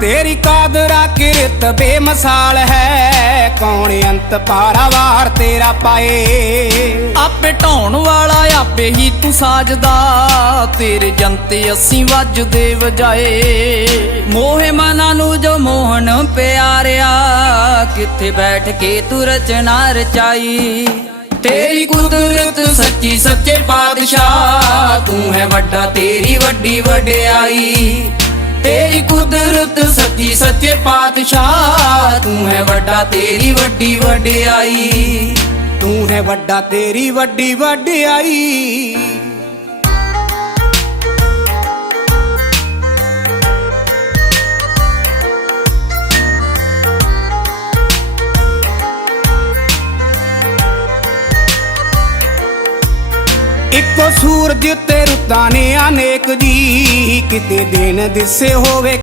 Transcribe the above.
ਤੇਰੀ ਕਾਦਰਾ ਕਿਰਤ ਬੇਮਸਾਲ ਹੈ। ਕੌਣ ਅੰਤ ਪਾਰਾਵਾਰ ਤੇਰਾ ਪਾਏ? ਆਪੇ ਢਾਉਣ ਵਾਲਾ ਆਪੇ ਹੀ ਤੂੰ ਸਾਜਦਾ। ਤੇਰੇ ਜੰਤੇ ਅਸੀਂ ਵੱਜਦੇ ਵਜਾਏ। ਮੋਹੇ ਮਨਾਂ ਨੂੰ ਜੋ ਮੋਹਨ ਪਿਆਰਿਆ, ਕਿੱਥੇ ਬੈਠ ਕੇ ਤੂੰ ਰਚਨਾ ਰਚਾਈ? ਤੇਰੀ ਕੁਦਰਤ ਸੱਚੀ ਸੱਚੇ ਪਾਤਸ਼ਾਹ, ਤੂੰ ਹੈ ਵੱਡਾ ਤੇਰੀ ਵੱਡੀ ਵਡਿਆਈ। ਤੇਰੀ ਕੁਦਰਤ ਸੱਚੀ ਸੱਚੇ ਪਾਤਸ਼ਾਹ, ਤੂੰ ਹੈ ਵੱਡਾ ਤੇਰੀ ਵੱਡੀ ਵਡਿਆਈ। ਤੂੰ ਹੈ ਵੱਡਾ ਤੇਰੀ ਵੱਡੀ ਵਡਿਆਈ। ਇੱਕੋ ਸੂਰਜ ਤੇ ਰੁੱਤਾਂ ਨੇ ਅਨੇਕ ਜੀ। ਕਿਤੇ ਦਿਨ ਦਿਸੇ ਹੋਵੇ